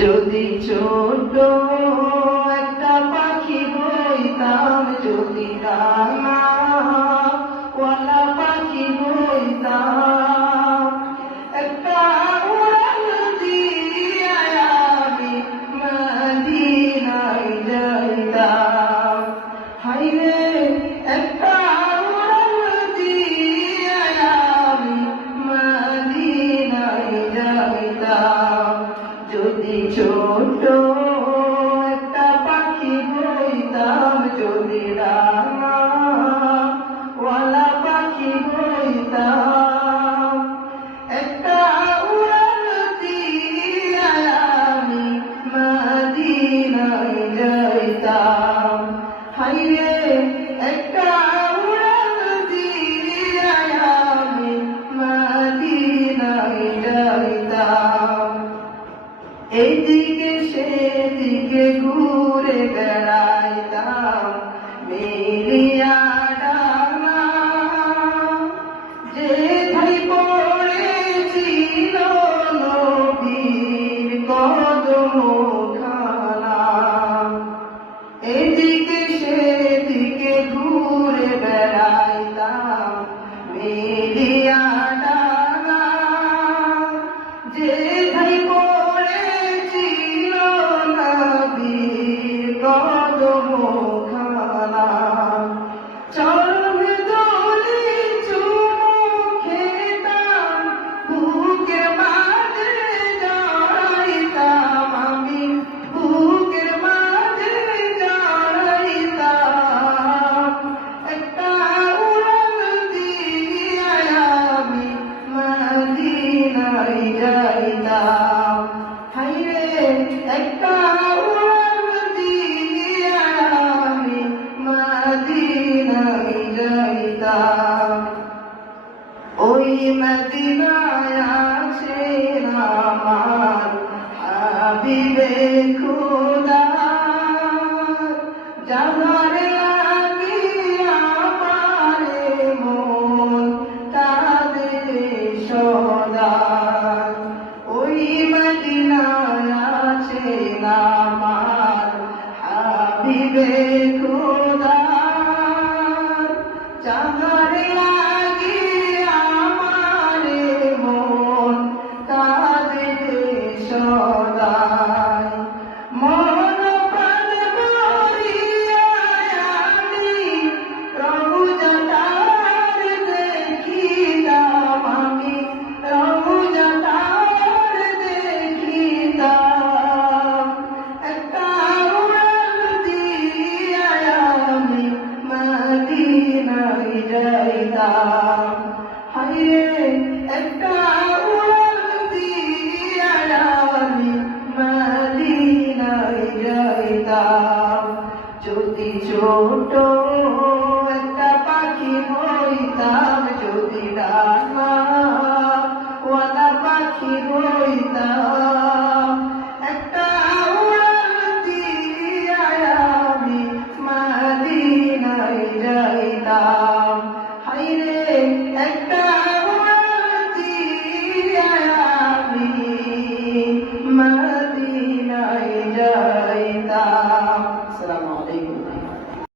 যদি ছোট একটা পাখি হইতাম, যদি ডানাওয়ালা পাখি হইতাম, একটা উড়াল দিয়া আমি মদিনায় যাইতাম। হায়রে একটা উড়াল দিয়া আমি মদিনায় যাইতাম। যদি ছোট একটা পাখি হইতাম, যদি ডানাওয়ালা পাখি হইতাম, একটা উড়াল দিয়া আমি মদিনায় যাইতাম। হায়রে একটা উড়াল দিয়া আমি মদিনায় যাইতাম। এইদিকে সেদিকে ঘুরে বেড়াইতাম মেলিয়া ডানা, যেথায় পড়েছিল নবীর কদমখানা। এইদিকে সেদিকে ঘুরে বেড়াইতাম মেলিয়া ডানা, যেথায় কদমখানা। চরণে ধুলি চুমু খেতাম, বুকের মাঝে জড়াইতাম আমি, বুকের মাঝে জড়াইতাম। একটা উড়াল দিয়া আমি মদিনায় যাইতাম। হায়রে একটা উড়াল দিয়া আমি মদিনায় যাইতাম। ওই মদিনায় আছেন আমার হাবিবে খোদা, যাহার লাগি আমারে মন কাঁদে সদা। ওই মদিনায় আছেন আমার হাবিবে খোদা, যাহার লাগি আমারে মন কাঁদে সদাই। মন প্রাণ ভরিয়া আমি রওজাটার দেখিতাম, আমি রওজাটার দেখিতাম। একটা উড়াল দিয়া আমি মদিনায় যাইতাম। হায়রে একটা উড়াল দিয়া আমি মদিনায় যাইতাম। যদি ছোট একটা পাখি হইতাম, যদি ডানাওয়ালা পাখি হইতাম, একটা উড়াল দিয়া আমি মদিনায় যাইতাম। হায়রে একটা